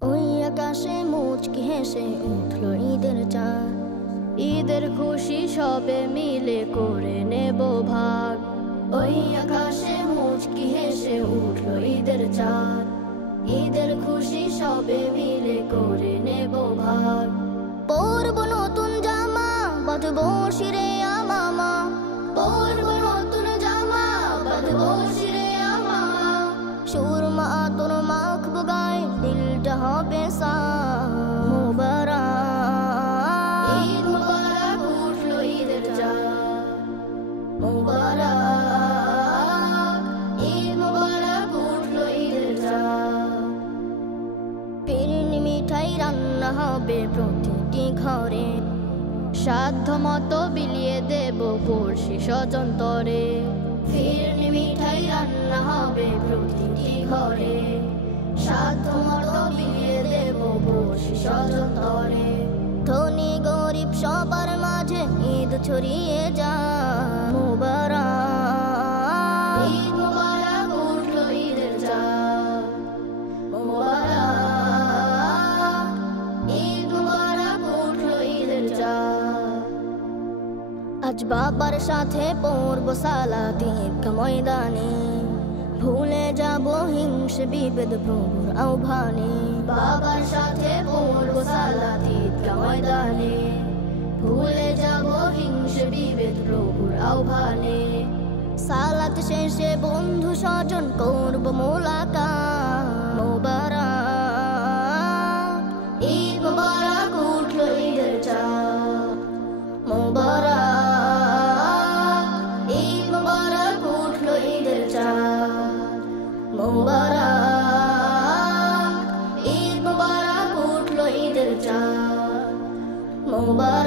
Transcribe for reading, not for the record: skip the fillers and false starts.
ওই আকাশে মুচকি হেসে উঠল ঈদের চাঁদ। ঈদের খুশি সবে মিলে করে নেব ভাগ। ওই আকাশে মুচকি হেসে উঠল ঈদের চাঁদ। ঈদের খুশি সবে মিলে করে নেব ভাগ। পরব নতুন জামা, বাঁধবো শিরে আমামা। পরব নতুন জামা, বাঁধবো শিরে আমামা। সুরমা তোর মাখবো গায়ে, দিলটা হবে সাফ। মুবারক ঈদ মুবারক উঠলো ঈদের চাঁদ। মুবারক ঈদ মুবারক উঠলো ঈদের চাঁদ। ফিরনি মিঠাই রান্না হবে প্রতিটি ঘরে, সাধ্য মতো বিলিয়ে দেব পড়শি স্বজন তরে। ফিরনি মিঠাই রান্না হবে প্রতিটি ঘরে, সাধ্য মতো বিলিয়ে দেব পড়শি স্বজন তরে। ধনী গরিব সবার মাঝে ঈদ ছড়িয়ে যায়। মুবারক ঈদ মুবারক উঠলো ঈদের চাঁদ। মুবারক ঈদ মুবারক উঠলো ঈদের চাঁদ। আজ বাবার সাথে পড়ব সালাত ঈদগাহ ময়দানে, ভুলে যাব হিংসে বিভেদ প্রভুর আহ্বানে। বাবার সাথে পড়ব সালাত ঈদগাহ ময়দানে, ভুলে যাব হিংসে বিভেদ প্রভুর আহ্বানে। সালাত শেষে বন্ধু স্বজন করব মোলাকাত। মুবারক ঈদ মুবারক উঠলো ঈদের চাঁদ। মুবারক ঈদ মুবারক উঠলো ঈদের চাঁদ। মুবারক ঈদ মুবারক উঠলো ঈদের চাঁদ। মুবারক।